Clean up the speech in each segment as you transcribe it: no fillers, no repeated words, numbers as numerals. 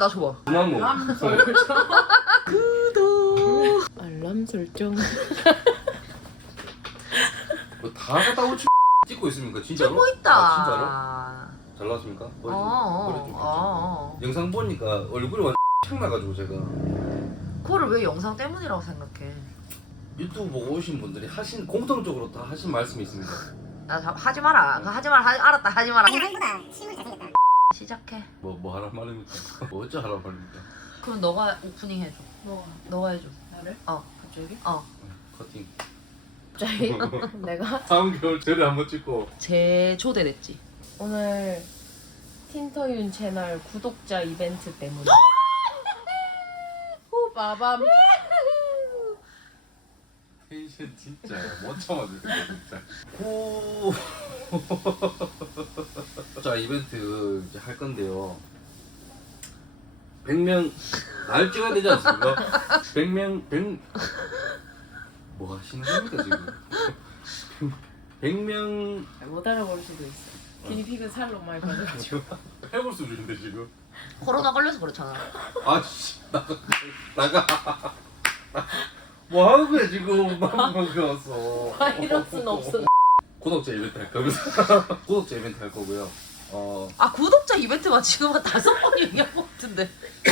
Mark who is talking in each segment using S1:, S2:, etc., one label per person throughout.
S1: 나 줘봐.
S2: 그만
S3: 알람 설정.
S1: 구독.
S3: 알람 설정.
S2: 뭐다 갖다 오치 찍고 있습니까? 진짜로?
S1: 찍고 있다.
S2: 아, 진짜로? 잘 나왔습니까? 머리 좀
S1: 어.
S2: 영상 보니까 얼굴이 완전 착 나가지고 제가
S1: 그거를 왜 영상 때문이라고 생각해?
S2: 유튜브 보고 오신 분들이 하신 공통적으로 다 하신 말씀이 있습니다.
S1: 나 하지 마라. 그거 하지 마라. 알았다. 하지 마라. 시작해.
S2: 뭐 하란 말입니까? 뭐 어째 하란 말입니까?
S1: 그럼 너가 오프닝 해줘. 너가 해줘.
S3: 나를?
S1: 어.
S3: 갑자기?
S1: 어.
S2: 커팅.
S3: 갑자기? 내가?
S2: 3개월 전에 한번 찍고
S1: 재초대됐지.
S3: 오늘 틴터윤 채널 구독자 이벤트 때문에 후바밤.
S2: 텐션 진짜 못 참아주겠다 진짜. 오. 자 이벤트 이제 할 건데요. 100명 날 찍어야 되지 않습니까? 100명 뭐 하시는 겁니까 지금? 100명
S3: 못 알아볼 수도 있어. 기니피그 살로 많이 받아가지고.
S2: 해볼 수준인데 지금.
S1: 코로나 걸려서 그렇잖아.
S2: 아씨 나가. 뭐 하는 거야 지금? 맘먹이 왔어.
S3: 바이러스는 없어.
S2: 구독자 이벤트 할 겁니다. 구독자 이벤트 할 거고요.
S1: 아 구독자 이벤트만 지금 한 5번 얘기한 것 같은데.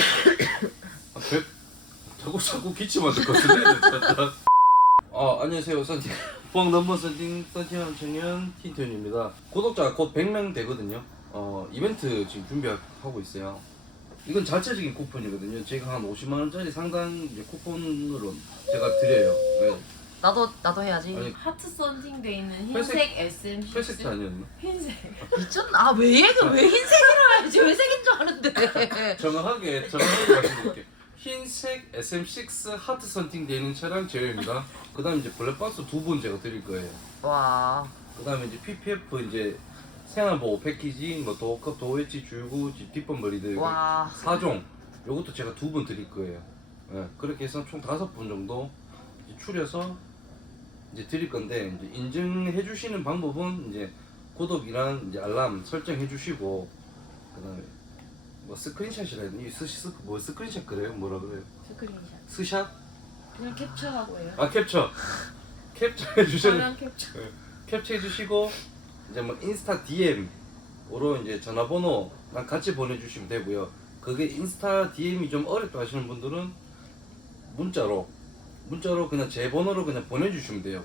S2: 자꾸 기침만 들 것 같은데. 안녕하세요. 썬팅 포항 넘버 썬팅 썬팅하는 청년 틴트윤입니다. 구독자가 곧 100명 되거든요. 이벤트 지금 준비하고 있어요. 이건 자체적인 쿠폰이거든요. 제가 한 50만 원짜리 상당 이제 쿠폰으로 제가 드려요. 네.
S1: 나도 해야지.
S2: 아니,
S3: 하트 썬팅 돼 있는
S2: 회색-
S3: 흰색 SM6.
S2: 회색 아니었나?
S3: 흰색.
S1: 미쳤나? 아, 왜 흰색이라 해야지. 회색인 줄 아는데.
S2: 정확하게 말씀드릴게요. 흰색 SM6 하트 선팅 되어 있는 차량 제외입니다. 그 다음에 이제 블랙박스 2분 제가 드릴 거예요.
S1: 와.
S2: 그 다음에 이제 PPF 이제 생활보호 패키지, 뭐 도어컵, 도어웨지, 줄구, 뒷번 머리들
S1: 와.
S2: 4종 요것도 제가 2분 드릴 거예요. 예, 그렇게 해서 총 5분 정도 이제 추려서 이제 드릴 건데 이제 인증해 주시는 방법은 이제 구독이랑 이제 알람 설정해 주시고 그 다음에 뭐 스크린샷이라 해야 되나? 뭐 스크린샷 그래요? 뭐라 그래요?
S3: 스크린샷.
S2: 스샷?
S3: 그냥 캡처하고 해요.
S2: 아 캡처 캡처해 주셔
S3: 그냥 캡처.
S2: 캡처해 주시고 이제 뭐 인스타 DM으로 이제 전화번호랑 같이 보내주시면 되고요. 그게 인스타 DM이 좀 어렵다 하시는 분들은 문자로 그냥 제 번호로 그냥 보내주시면 돼요.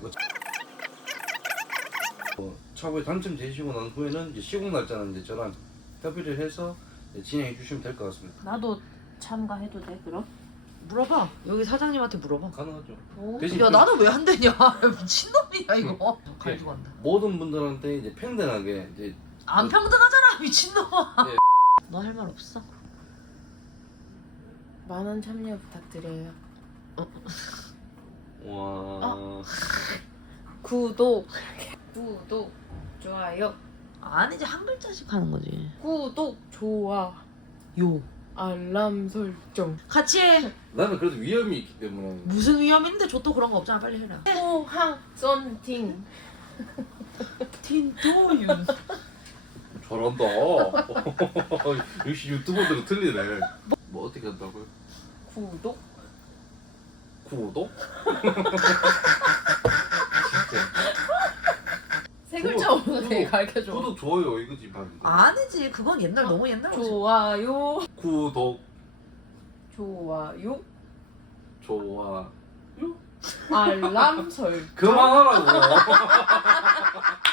S2: 차고에 당첨 되시고 난 후에는 이제 시공 날짜는 이제 저랑 협의를 해서 진행해 주시면 될 것 같습니다.
S3: 나도 참가해도 돼 그럼?
S1: 물어봐. 여기 사장님한테 물어봐.
S2: 가능하죠.
S3: 오.
S2: 대신
S1: 야, 나는 왜 안 되냐? 미친놈이야, 이거. 가지고 간다.
S2: 모든 분들한테 이제 평등하게 이제
S1: 안 평등하잖아, 미친놈아.
S2: 네.
S1: 너 할 말 없어?
S3: 많은 참여 부탁드려요.
S2: 와
S3: 구독 좋아요.
S1: 아니, 이제 한 글자씩 하는 거지.
S3: 구독 좋아
S1: 요.
S3: 알람 설정.
S1: 같이 해.
S2: 나는 그래도 위험이 있기 때문에
S1: 무슨 위험인데 저 또 그런 거 없잖아. 빨리 해라.
S3: 포항 썬팅.
S1: 틴토윤.
S2: 잘한다. 역시 유튜버들은 틀리네. 뭐 어떻게 한다고요?
S3: 구독.
S2: 구독? 진짜.
S3: 세 글자로 되게 가르쳐줘.
S2: 구독 좋아요 이거지 방금.
S1: 아니지. 그건 옛날 너무 옛날 거지.
S3: 좋아요.
S2: 구독
S3: 좋아요.
S2: 좋아.
S3: 알람 설정.
S2: 그만하라고.